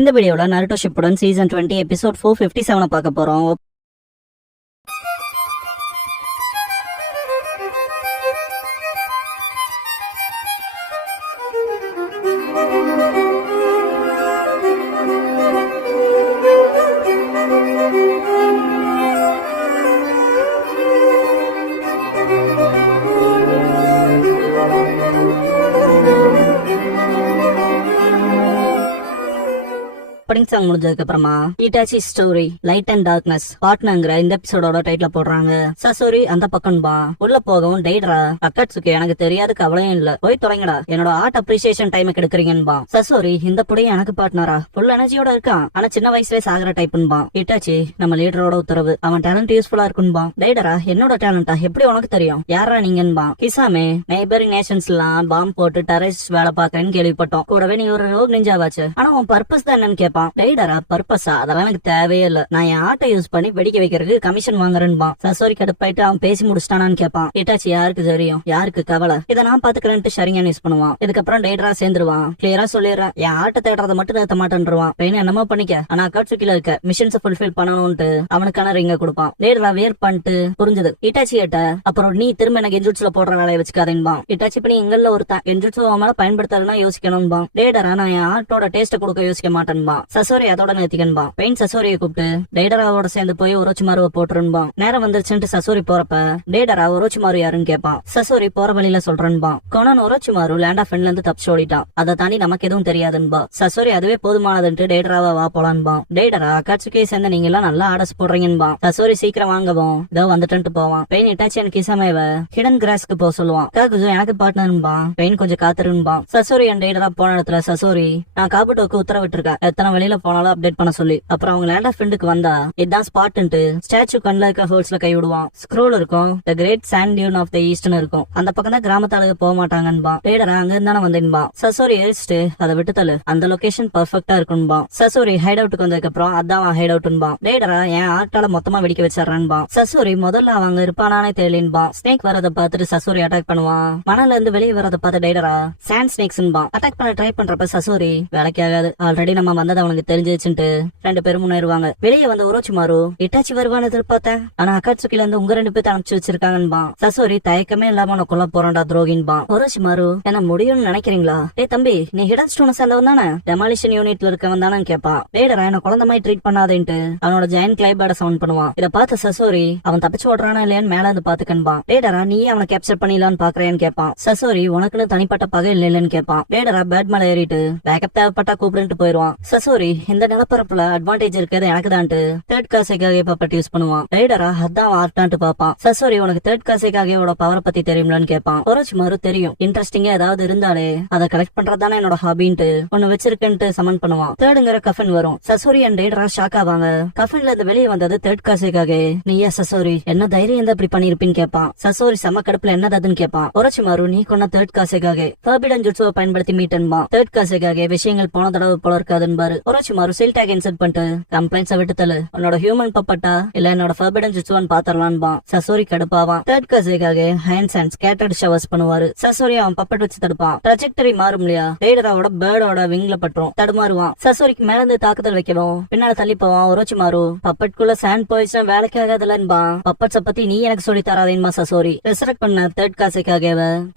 இந்த வீடியோல Naruto Shippuden season 20 episode 457 பார்க்க போறோம். ஓப்பனிங் சாங் முடிஞ்சதுக்கு அப்புறமா Itachi story light and darkness பார்ட்னர்ங்கிற இந்த எபிசோடோட டைட்டில போடுறாங்க. சசோரி அந்த பக்கம் பா உள்ள போகவும் டெய்டரா அக்காட்சுக்கு எனக்கு தெரியாது கவலையும் இல்ல போய் தொடங்கடா என்னோட ஆர்ட் அப்ரிசியேஷன் டைம் எடுக்கிறீங்கன்பா. சசோரி இந்த புடைய எனக்கு பார்ட்னரா ஃபுல் எனர்ஜியோட இருக்கான் ஆனா சின்ன வயசுல சாகுற டைப்ன்பா. இட்டாச்சி நம்ம லீடரோட உத்தரவு அவன் டேலண்ட் யூஸ்ஃபுல்லா இருக்குன்பா. டெய்டரா என்னோட டேலண்டா எப்படி உனக்கு தெரியும் யாரா நீங்கன்பா. கிசாமே நெய்பரிங் நேஷன்ஸ் எல்லாம் பாம்பு போட்டு டெரரிஸ்ட் வேலை பார்க்கறேன்னு கேள்விப்பட்டோம். கூடவே நீ ஒரு ரோக் நிஞ்சாவாச்சு ஆனா உன் பர்பஸ் தான் என்னன்னு கேட்பான். டெய்டரா பர்பஸா அதெல்லாம் எனக்கு தேவையே இல்ல நான் என் ஆட்டை யூஸ் பண்ணி வெடிக்க வைக்கிறதுக்கு கமிஷன் வாங்குறேன்பா. சசோரி கடுப்பாயிட்டு அவன் பேசி முடிச்சிட்டானான்னு கேட்பான். இட்டாச்சி யாருக்கு தெரியும் யாருக்கு கவலை இதை நான் பாத்துக்கிறேன்ட்டு ஷரிங்கன் யூஸ் பண்ணுவான். இதுக்கப்புறம் டெய்டரா சேர்ந்துருவான். கிளியரா சொல்லிடுறான் என் ஆட்டை தேடுறத மட்டும் நிறுத்த மாட்டேன்ருவான். பெயின் என்னமோ பண்ணிக்க ஆனா அக்காட்சுக்கில இருக்க மிஷன்ஸ் ஃபுல்ஃபில் பண்ணணும்ட்டு அவனுக்கான ரிங்க கொடுப்பான். டெய்டரா வேர் பண்ணிட்டு புரிஞ்சது. இட்டாச்சி கிட்ட அப்புறம் நீ திரும்ப எனக்கு கென்ஜுட்ஸ்ல போடுற வேலையை வச்சுக்காதேன்பா. இட்டாச்சி பண்ணி எங்கல்ல ஒருத்தன் கென்ஜுட்ஸ் மேல பயன்படுத்தலன்னா யோசிக்கணும்பா. டெய்டரா நான் என் ஆட்டோட டேஸ்ட் கொடுக்க யோசிக்க மாட்டேன்பா. சசோரி அதோட நிறுத்திக்கன்பா. பெயின் சசோரியை கூப்பிட்டு டெய்டராவோட சேர்ந்து போய் ஒரோச்சிமாருவை போட்டுருன்பா. நேரம் வந்துருச்சுட்டு சசோரி போறப்ப டெய்டரா ஒரோச்சிமாரு யாருன்னு கேட்பான். சசோரி போற வழியில சொல்றேன்பா. கொனான் ஒரோச்சிமாரு லேண்ட் ஆஃப் இருந்து தப்பிச்சு ஓடிட்டான் அதை தாண்டி நமக்கு எதுவும் தெரியாதுன்பா. சசோரி அதுவே போதுமானதுன்ட்டு டெய்டராவா வா போலான்பா. டெய்டரா அக்காட்சுக்கே சேர்ந்து நீங்க எல்லாம் நல்லா ஆர்டர்ஸ் போடுறீங்கன்பா. சசோரி சீக்கிரம் வாங்கவும் இதோ வந்துட்டு போவான். பெயின் இட்டாச்சி எனக்கு கிசாமேவ ஹிடன் கிராஸ்க்கு போக சொல்லுவான். கொஞ்சம் எனக்கு பார்ட்னர்ன்பா. பெயின் கொஞ்சம் காத்துருன்பா. சசோரி அண்ட் டெய்டரா போன இடத்துல சசோரி நான் காபுட்டோக்கு உத்தரவிட்டிருக்கேன் எத்தனை வெளியில போனாலும் அப்டேட் பண்ண சொல்லி. அப்புறம் அவங்க லேண்ட் ஆஃப் ஃப்ரெண்டுக்கு வந்தா இதான் ஸ்பாட்ன்ட்டு ஸ்டாச்சு கண்ல இருக்க ஹோல்ஸ்ல கை விடுவான். ஸ்க்ரோல் இருக்கும் the great sand dune of the ஈஸ்ட்னு இருக்கும். அந்த பக்கம் தான் கிராமத்தாளுக்கு போக மாட்டாங்கன்பா. டெய்டரா அங்க இருந்தானே வந்தேன்பா. சசோரி எரிச்சிட்டு அதை விட்டு தள்ளு அந்த லொகேஷன் பர்ஃபெக்டா இருக்கும்பா. சசோரி ஹைட் அவுட்டுக்கு வந்ததுக்கு அப்புறம் அதான் ஹைட் அவுட்ன்பா. டெய்டரா என் ஆட்டால மொத்தமா வெடிக்க வச்சிடறான்பா. சசோரி முதல்ல அவங்க இருப்பானானே தெரியலன்பா. ஸ்னேக் வரத பார்த்துட்டு சசோரி அட்டாக் பண்ணுவான். மணல இருந்து வெளியே வரத பார்த்து டெய்டரா சாண்ட் ஸ்னேக்ஸ்ன்பா. அட்டாக் பண்ண ட்ரை பண்றப்ப சசோரி வேலைக்கு ஆகாது ஆல்ரெடி நம்ம வந்தது அவனுக்கு தெரிஞ்சிச்சுட்டு ரெண்டு பேரும் முன்னேறுவாங்க. வெளியே வந்த ஒரோச்சிமாரு இட்டாச்சி வருவான்னு எதிர்பார்த்தேன் ஆனா அக்காட்சுக்கில இருந்து உங்க ரெண்டு பேர்த்த அனுப்பிச்சு வச்சிருக்காங்கன்பா. சசோரி தயக்கமே இல்லாம உன கொல்ல போறான்டா துரோகின்பா. ஒரோச்சிமாரு என்ன முடியும்னு நினைக்கிறீங்களா? தம்பி நீ ஹிடன் ஸ்டோனை சேர்ந்தவன் தானே டெமாலிஷன் யூனிட்ல இருக்கவன் தானே கேட்பான். டெய்டரா என்ன குழந்தை மாதிரி ட்ரீட் பண்ணாதேன்ட்டு அவனோட ஜெயன் கிளைபேட சவுண்ட் பண்ணுவான். இதை பார்த்த சசோரி அவன் தப்பிச்சு ஓடுறானா இல்லையான்னு மேல இருந்து பாத்துக்கன்பா. டெய்டரா நீ அவனை கேப்சர் பண்ணிடலான்னு பாக்குறேன்னு கேட்பான். சசோரி உனக்குன்னு தனிப்பட்ட பகை இல்லைன்னு கேட்பான். டெய்டரா பேட் மேல ஏறிட்டு பேக்கப் தேவைப்பட்டா கூப்பிட்டு போயிருவான். சசோரி இந்த நிலப்பரப்புல அட்வான்டேஜ் இருக்கிறது எனக்கு தான்ட்டு தேர்ட் காசைக்காக பப்பட் யூஸ் பண்ணுவான். டெய்டரா அதான் ஆர்ட்டான்ட்டு பாப்பான். சசோரி உனக்கு தேர்ட் காசைக்காக பவரை பத்தி தெரியும்லான்னு கேட்பான். ஒரோச்சிமாரு தெரியும் இன்ட்ரெஸ்டிங்கா ஏதாவது இருந்தாலே அதை கலெக்ட் பண்றதுதானே என்னோட ஹாபின்ட்டு ஒன்னு வச்சிருக்கேன்ட்டு சமன் பண்ணுவான். தேர்டுங்கிற கஃபன் வரும். சசோரி அண்ட் டெய்டரா ஷாக் ஆவாங்க. கஃபன்ல இருந்து வெளியே வந்தது தேர்ட் காசைக்காக. நீயா சசோரி என்ன தைரியம் தான் இப்படி பண்ணிருப்பின்னு கேட்பான். சசோரி செம்ம கடுப்புல என்னதுன்னு கேட்பான். ஒரோச்சிமாரு நீ கொன்ன தேர்ட் காசைக்காக ஃபர்பிடன் ஜுட்சுவை பயன்படுத்தி மீட்டன்பா. தேர்ட் காசைக்காக விஷயங்கள் போன தடவை போல இருக்காதுன்னு ஒரோச்சிமாரு சில் டேக் இன்சர்ட் பண்ணிட்டு கம்ப்ளைண்ட்ஸ் விட்டு தள்ளு உன்னோட ஹியூமன் பப்பட்டா இல்ல என்னோட ஃபர்பிடன் ஜுட்சுவான்னு பாத்தரலான்பா. சசோரி கடுப்பாவான். தேர்ட் காசைக்காக ஹேண்ட்ஸ் அண்ட் ஸ்கேட்டர்ட் ஷவர்ஸ் பண்ணுவாரு. சசோரி அவன் பப்பட் வச்சு தடுப்பான். ட்ராஜெக்டரி மாறும் இல்லையா டெய்டராவோட பேர்டோட விங்ல பற்றும் தடுமாறுவான். சசோரிக்கு மேல இருந்து தாக்குதல் வைக்கணும் பின்னால தள்ளி போவான். ஒரோச்சிமாரு பப்பட்குள்ள சாண்ட் போயிடுச்சுன்னா வேலைக்கு ஆகாதுலன்பா. பப்பட்ஸ பத்தி நீ எனக்கு சொல்லி தராதேன்பா. சசோரி ரெசரக்ட் பண்ண தேர்ட் காசைக்காக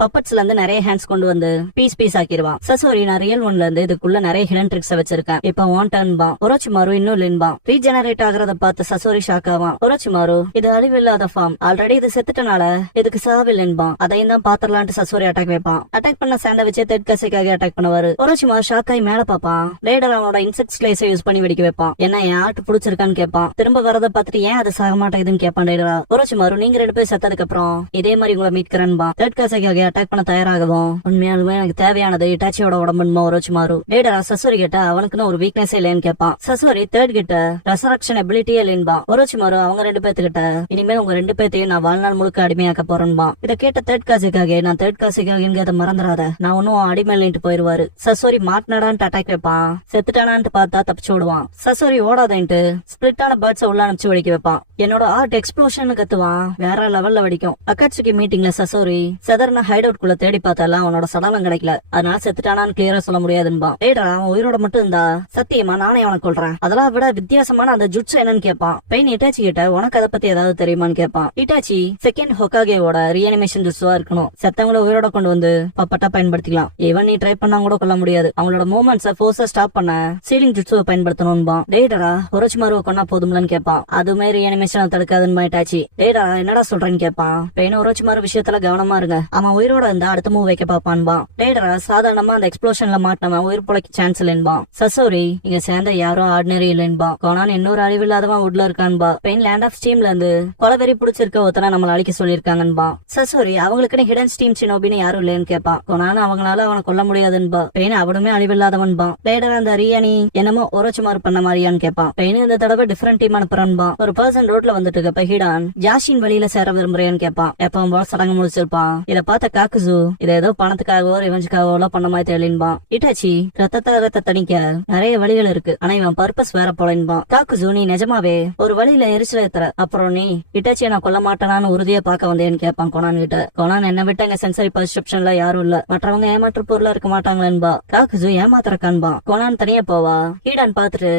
பப்பட்ஸ்ல இருந்து நிறைய ஹேண்ட்ஸ் கொண்டு வந்து பீஸ் பீஸ் ஆக்கிடுவான். சசோரி நான் ரியல் ஒன்ல இருந்து இதுக்குள்ள நிறைய ஹிடன் ட்ரிக்ஸ் வச்சிருக்கேன் இப்ப ஒன் டர்ன்பா. ஒரோச்சிமாரு இன்னும் இல்லன்பா. ரீஜெனரேட் ஆகிறத பார்த்து சசோரி ஷாக் ஆவான். ஒரோச்சிமாரு இது அழிவில்லாத ஃபார்ம் ஆல்ரெடி இது செத்துட்டனால இதுக்கு சாவில்லைன்பா. அதையும் தான் பாத்திரலான்ட்டு சசோரி அட்டாக் வைப்பான். அட்டாக் பண்ண சாண்ட வச்சு தேர்ட் காசைக்காக அட்டாக் பண்ணுவாரு. ஒரோச்சிமாரு ஷாக் ஆகி மேல பாப்பான். டெய்டரா அவனோட இன்செக்ட் ஸ்லைஸை யூஸ் பண்ணி வெடிக்க வைப்பான். என்ன என் ஆட்டு பிடிச்சிருக்கான்னு கேட்பான். திரும்ப வரத பார்த்துட்டு ஏன் அது சாக மாட்டேங்குதுன்னு கேட்பான் டெய்டரா. ஒரோச்சிமாரு நீங்க ரெண்டு பேர் செத்ததுக்கு அப்புறம் இதே மாதிரி உங்களை மீட்கிறேன்பா. தேர்ட் காசைக்காக அட்டாக் பண்ண தயாராகவும் உண்மையாலுமே எனக்கு தேவையானது இட்டாச்சியோட உடம்புமா. ஒரோச்சிமாரு டெய்டரா சசோரி கிட்ட அவனுக்குன்னு ஒரு வீக்னஸ் இல்லைன்னு கேட்பான். சசோரி தேர்ட் கிட்ட ரெசரக்ஷன் எபிலிட்டி இல்லைன்பா. ஒரோச்சிமாரு அவங்க ரெண்டு பேத்துக்கிட்ட இனிமேல் உங்க ரெண்டு பேத்தையும் நான் வாழ்நாள் முழுக்க அடிமையாக்க போறேன்பா. இதை கேட்ட தேர்ட் காசைக்காக நான் தேர்ட் காசைக்காக மறந்துடாத நான் ஒன்னும் அடிமையிட்டு போயிருவாரு. சசோரி மாட்டினடான்ட்டு அட்டாக் வைப்பான். செத்துட்டானான்ட்டு பார்த்தா தப்பிச்சு ஓடுவான். சசோரி ஓடாதேன்ட்டு ஸ்பிளிட்டான பேர்ட்ஸ் உள்ள அனுப்பிச்சு வெடிக்க வைப்பான். என்னோட ஆர்ட் எக்ஸ்ப்ளோஷன் கத்துவான் வேற லெவல்ல வெடிக்கும். அக்காட்சுகி மீட்டிங்ல சசோரி செதர்ன ஹைட் அவுட் குள்ள தேடி பார்த்தாலாம் அவனோட சடலம் கிடைக்கல அதனால செத்துட்டானான்னு கிளியரா சொல்ல முடியாதுன்பா. டெய்டரா அவன் உயிரோட மட்டும் இருந்தா சத்தியமா நானே அவனை கொல்றேன். அதெல்லாம் விட வித்தியாசமான அந்த ஜுட்சு என்னன்னு கேட்பான். பெயின் இட்டாச்சி கிட்ட உனக்கு அதை பத்தி ஏதாவது தெரியுமான்னு கேட்பான். இட்டாச்சி செகண்ட் ஹொக்காகேவோட ரீஅனிமேஷன் ஜுட்சுவா இருக்கணும். செத்தவங்கள உயிரோட கொண்டு வந்து பப்பட்டா பயன்படுத்திக்கலாம். ஈவன் நீ ட்ரை பண்ணா கூட கொல்ல முடியாது. அவங்களோட மூவ்மெண்ட்ஸை ஃபோர்ஸா ஸ்டாப் பண்ண சீலிங் ஜுட்சுவை பயன்படுத்தணும்பா. டேடரா ஒரோச்சிமாருவை கொன்னா போதும்லன்னு கேட்பான். அதுமே ரீஅனிமேஷன் தடுக்காதுன்னு இட்டாச்சி. டேடரா என்னடா சொல்றேன்னு கேட்பான். பெயின் ஒரோச்சிமாரு விஷயத்துல கவனமா இருங்க. அவன் உயிரோட இருந்தா அடுத்த மூவ் வைக்க பாப்பான்பா. டேடரா சாதாரணமா அந்த எக்ஸ்ப்ளோஷன்ல மாட்டினவன் உயிர் பொழைக்க சான்ஸ் இல்லைன்பா. சசோரி இங்க சேர்ந்த யாரும் ஆர்டினரி இல்லைன்பா. கோனான் இன்னொரு அழிவில்லாதவன் உள்ள இருக்கான்பா. பெயின் லேண்ட் ஆஃப் ஸ்டீம்ல இருந்து கொலவெறி பிடிச்சிருக்க ஒருத்தனை நம்மள அழிக்க சொல்லிருக்காங்கன்பா. சசோரி அவங்களுக்குன்னு ஹிடன் ஸ்டீம் சினோபின்னு யாரும் இல்லைன்னு கேட்பான். கோனான் அவங்களால அவனை கொல்ல முடியாதுன்பா. பெயின் அவனுமே அழிவில்லாதவன்பா. டேடரா அந்த ரியானி என்னமோ ஒரோச்சிமாரு பண்ண மாதிரியான்னு கேட்பான். பெயின் இந்த தடவை டிஃபரெண்ட் டீம் அனுப்புறான்பா. ஒரு பர்சன் ரோட்ல வந்துட்டு இருக்க ஹிடான் ஜாஷின் வழியில சேர விரும்புறேன்னு கேட்பான். எப்பவும் போல சடங்கு முடிச்சிருப்பான். இத பார்த்த காக்குசு இத ஏதோ பணத்துக்காகவோ ரிவெஞ்சுக்காகவோ பண்ண மாதிரி தெரியலின்பான். இட்டாச்சி ரத்தத்தை தணிக்க நிறைய வழிகள் இருக்கு. ஆனா இவன் பர்பஸ் வேற போலன்பான். காக்குசு நீ நிஜமாவே ஒரு வழியில எரிச்சல ஏத்துற. அப்புறம் நீ இட்டாச்சியை நான் கொல்ல மாட்டேனான்னு உறுதியா பார்க்க வந்தேன்னு கேட்பான் கோனான் கிட்ட. கோனான் என்ன விட்டு எங்க சென்சரி பர்செப்ஷன்ல யாரும் இல்ல. மற்றவங்க ஏமாற்று பொருளா இருக்க மாட்டாங்களேன்பா. காக்குசு ஏமாத்துறக்கான்பா. கோனான் தனியா போவா. ஹீடான் பாத்துட்டு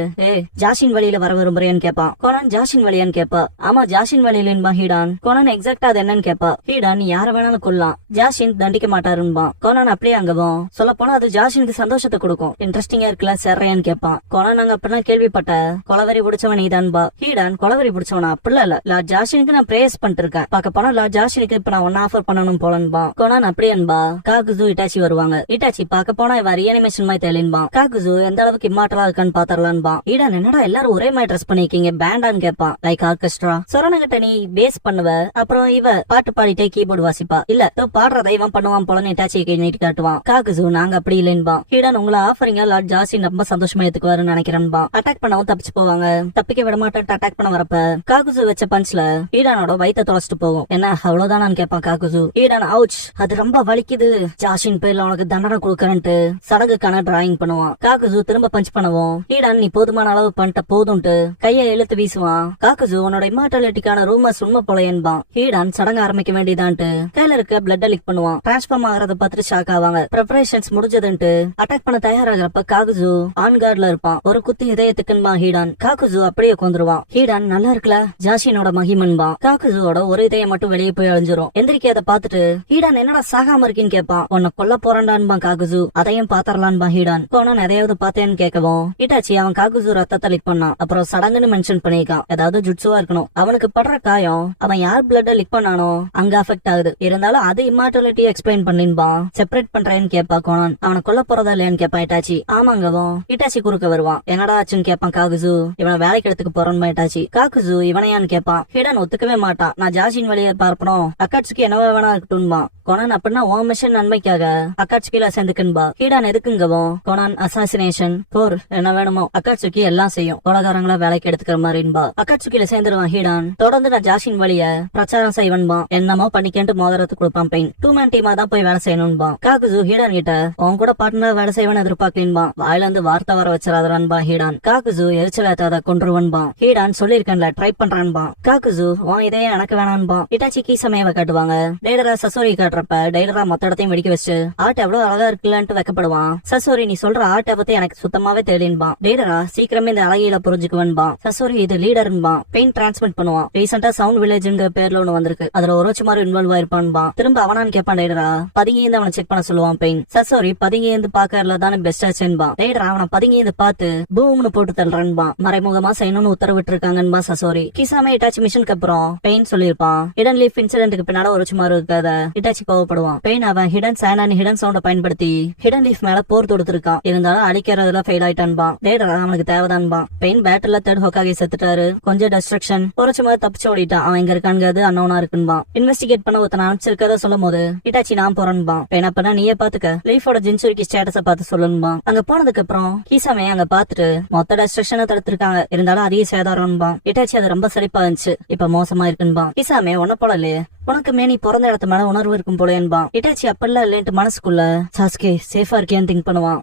ஜாஷின் வழியில வர விரும்புறேன்னு கேட்பான். கோனான் ஜாஷின் வழியான்னு கேட்பா. ஆமா ஜாஷின் வழியிலன்பா ஹீடான். கோனான் எக்ஸாக்டா அது என்னன்னு கேட்பா. ஹீடான் நீ யார வேணாலும் கொல்லாம், ஜாஷின் தண்டிக்க மாட்டாருன்பா. கோனான் அப்படியே அங்கவும் சொல்ல போனா அது ஜாஷினுக்கு சந்தோஷத்தை கொடுக்கும். இன்ட்ரெஸ்டிங்கா இருக்குல்ல சேர்றையான்னு கேட்பான். கோனான் நாங்க அப்படின்னா கேள்விப்பட்ட கொலவரி பிடிச்சவன் நீதான்பா. ஹீடான் கொலவரி பிடிச்சவனா? அப்படிலாம் இல்ல, லார்ட் ஜாஷினுக்கு நான் பிரேஸ் பண்ணிட்டு இருக்கேன். பாக்க போனா லார்ட் ஜாஷினுக்கு இப்ப நான் ஒன்னு ஆஃபர் பண்ணணும் போலன்பா. கோனான் அப்படியன்பா. காகுசு இட்டாச்சி வருவாங்க. இட்டாச்சி பாக்க போனா இவன் ரீஅனிமேஷன் மாதிரி தெரியலின்பா. காகுசு எந்த அளவுக்கு இம்மாட்டலா இருக்கான்னு பாத்தரலான்பா. ஹீடான் என்னடா எல்லாரும் ஒரே மாதிரி ட்ரெஸ் பண்ணிருக்கீங்க பேண்டான்னு கேட்பான். Like orchestra. சொரணங்கிட்ட நீ பேஸ் பண்ணுவ, அப்புறம் இவ பாட்டு பாடிட்டே கீபோர்டு வாசிப்பா. இல்ல பாடுறத இவன் பண்ணுவான் போல இட்டாச்சியை நீட்டி காட்டுவான். காகுசு நாங்க அப்படி இல்லைன்பா. ஹீடான் உங்களை ஆஃபரிங்க லார்ட் ஜாஷின் ரொம்ப சந்தோஷமா ஏத்துக்குவாருன்னு நினைக்கிறேன்பா. அட்டாக் பண்ணவும் தப்பிச்சு போவாங்க. தப்பிக்க விட மாட்டேன் அட்டாக் பண்ண வரப்ப காகுசு வச்ச பஞ்ச்ல ஹீடானோட வயித்த தொலைச்சிட்டு போகும். என்ன அவ்வளவுதான் கேட்பான் காகுசு. ஹீடான் அவுச் அது ரொம்ப வலிக்குது, ஜாஷின் பேர்ல உனக்கு தண்டனை கொடுக்கறன்ட்டு சடங்குக்கான டிராயிங் பண்ணுவான். காகுசு திரும்ப பஞ்ச் பண்ணுவோம். ஹீடான் நீ போதுமான அளவு பண்ணிட்ட போதும்ட்டு கையை இழுத்து வீசுவான். காகுசு உன்னோட இம்மார்டாலிட்டிக்கான ரூமர்ஸ் உண்மை போல என்பான். ஹீடான் சடங்கு ஆரம்பிக்க வேண்டியதான்ட்டு கையில இருக்க பிளட் லீக் பண்ணுவான். டிரான்ஸ்ஃபார்ம் ஆகிறத பார்த்துட்டு ஷாக் ஆவாங்க. ப்ரிப்பரேஷன்ஸ் முடிஞ்சதுன்ட்டு அட்டாக் பண்ண தயாராகிறப்ப காகுசு ஆன் கார்ட்ல இருப்பான். ஒரு குத்தி இதயத்துக்குன்பா ஹீடான். காகுசு அப்படியே கொந்துருவான். ஹீடான் நல்லா இருக்கல ஜாஷினோட மகிமன்பா. காகுசுவோட ஒரு இதயம் மட்டும் வெளியே போய் அழிஞ்சிரும். எந்திரிக்க அதை பார்த்துட்டு ஹீடான் என்னடா சாகாம இருக்கீன்னு கேட்பான். உன்னை கொல்ல போறான்டான்பா காகுசு. அதையும் பாத்தரலான்பா ஹீடான். கோனான் எதையாவது பார்த்தேன்னு கேட்கவும் இட்டாச்சி அவன் காகுசு ரத்தத்தை லிக் பண்ணான். அப்புறம் சடங்குன்னு மென்ஷன் பண்ணிருக்கான். ஏதாவது ஜுட்சுவா இருக்கணும். அவனுக்கு படுற காயம் அவன் யார் பிளட் லிக் பண்ணானோ அங்க அஃபெக்ட் ஆகுது. இருந்தாலும் அது இம்மார்டாலிட்டி எக்ஸ்பிளைன் பண்ணின்பா. செப்பரேட் பண்றேன்னு கேட்பா கோனான். அவனை கொல்ல போறதா இல்லையான்னு கேட்பான் இட்டாச்சி. ஆமாங்கவும் இட்டாச்சி குறுக்க வருவான். என்னடா ஆச்சுன்னு கேட்பான் காகுசு. இவனை வேலைக்கு எடுத்துக்கு போறோன்னு இட்டாச்சி. காகுசு இவனையான்னு கேட்பான். ஹிடன் ஒத்துக்கவே மாட்டான். நான் ஜாஷின் வழியை பார்ப்பனும், அக்காட்சிக்கு என்னவா வேணா இருக்கட்டும்பா. கோனான் அப்படின்னா உன் மிஷன் நன்மைக்காக அக்காட்சிக்கில சேர்ந்துக்குன்பா. ஹீடான் எதுக்குங்கவும் கோனான் அசாசினேஷன் போர் என்ன வேணுமோ அக்காட்சுக்கி எல்லாம் செய்யும். கொலகாரங்களா வேலைக்கு எடுத்துக்கிற மாதிரின்பா. அக்காட்சுக்கில சேர்ந்துருவான் ஹீடான். தொடர்ந்து நான் ஜாஷின் வழிய பிரச்சாரம் செய்வன்பா. என்னமோ பண்ணிக்கேன்ட்டு மோதிரத்து கொடுப்பான் பெயின். 2 மேன் டீமா தான் போய் வேலை செய்யணும்பா. காகுசு ஹீடான் கிட்ட உன் கூட பார்ட்னர் வேலை செய்வன் எதிர்பார்க்கலின்பா. வாயில இருந்து வார்த்தை வர வச்சிடாதரான்பா ஹீடான். காகுசு எரிச்சல் ஏத்தாத கொன்றுவன்பா. ஹீடான் சொல்லிருக்கேன்ல ட்ரை பண்றான்பா. காகுசு உன் இதே எனக்கு வேணான்பா. இட்டாச்சி கீசமையவ காட்டுவாங்க. டேடரா சசோரி காட்டுறப்ப டேடரா மொத்த இடத்தையும் வெடிக்க வச்சு ஆர்ட் எவ்வளவு அழகா இருக்குல்லன்ட்டு வைக்கப்படுவான். சசோரி நீ சொல்ற ஆர்ட்டை பத்தி எனக்கு சுத்தமாவே தெரியலன்பா. டேடரா சீக்கிரமே இந்த அழகியில புரிஞ்சுக்குவன்பா. சசோரி இது லீடர்ன்பா. பெயின் டிரான்ஸ்மிட் பண்ணுவான். ரீசெண்டா சவுண்ட் வில்லேஜ்ங்கிற பேர்ல ஒண்ணு வந்திருக்கு. அதுல ஒரோச்சிமாரு இன்வால்வ் ஆயிருப்பான்பா. திரும்ப அவனான்னு கேட்பான் டேடரா. பதுங்கி இருந்து அவனை செக் பண்ண சொல்லுவான் பெயின். சசோரி பதுங்கி இருந்து பாக்கறதுல தானே பெஸ்ட் ஆச்சுன்பா. டேடரா அவனை பதுங்கி இருந்து பார்த்து பூம்னு போட்டு தள்ளுறன்பா. மறைமுகமா செய்யணும்னு உத்தரவிட்டு இருக்காங்கன்பா சசோரி. கிசாமே இட்டாச்சி மிஷனுக்கு அப்புறம் பெயின் சொல்லிருப்பான். ஹிடன் லீஃப் இன்சிடென்ட்க்கு பின்னால ஒரோச்சிமாரு இருக்காத. இட்டாச்சி கோவப்படுவான். பெயின் அவன் ஹிடன் சைன் அண்ட் ஹிடன் சவுண்ட பயன்படுத்தி ஹிடன் லீஃப் மேல போர் தொடுத்திருக்கான். இருந்தாலும் அழிக்கிறதுல ஃபெயில் ஆயிட்டான்பா. டேடரா அவனுக்கு தேவைதான்பா. பெயின் பேட்டில் தேர்ட் ஹோக்காகி செத்துட்டாரு. கொஞ்சம் டிஸ்ட்ரக்ஷன். ஒரோச்சிமாரு தப்பிச்சு ஓடிட்டான். அவன் எங்க இருக்கான்ங்கிறது அன்னோனா இருக்குன்பா. இன்வெஸ்டிகேட் பண்ண ஒருத்தன் அனுப்பிச்சிருக்கத சொல்லும் போது இட்டாச்சி நான் போறேன்பா. பெயின் அப்பனா நீயே பாத்துக்க. லீஃபோட ஜின்சுரிக்கு ஸ்டேட்டஸ பார்த்து சொல்லணும்பா. அங்க போனதுக்கு அப்புறம் கீசாமே அங்க பாத்துட்டு மொத்த டிஸ்ட்ரக்ஷனை தடுத்திருக்காங்க. இருந்தாலும் அதிக சேதாரம்பா. இட்டாச்சி அது ரொம்ப செழிப்பா இருந்துச்சு. இப்ப மோசமா இருக்குன்பா. கிசாமே ஒன்ன போலலே உனக்கு மேனி பிறந்த இடத்து மேல உணர்வு இருக்கும் போல என்பா. இட்டாச்சி அப்பெல்லாம் இல்லைன்ட்டு மனசுக்குள்ள சாஸ்கே சேஃபா இருக்கேன்னு திங்க் பண்ணுவான்.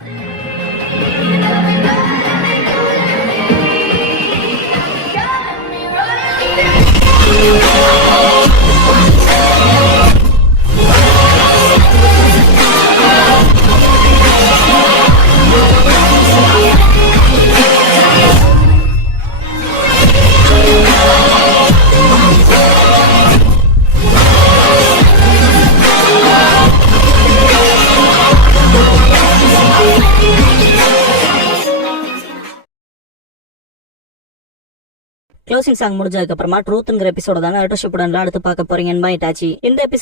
க்ளோசிங் சாங் முடிஞ்சதுக்கு அப்புறமா ட்ரூத்ங்கிற எபிசோட தாங்க அடுத்த ஷிப்புடன் அடுத்து பார்க்க போறீங்கன்னு இட்டாச்சி. இந்த எபிசோட்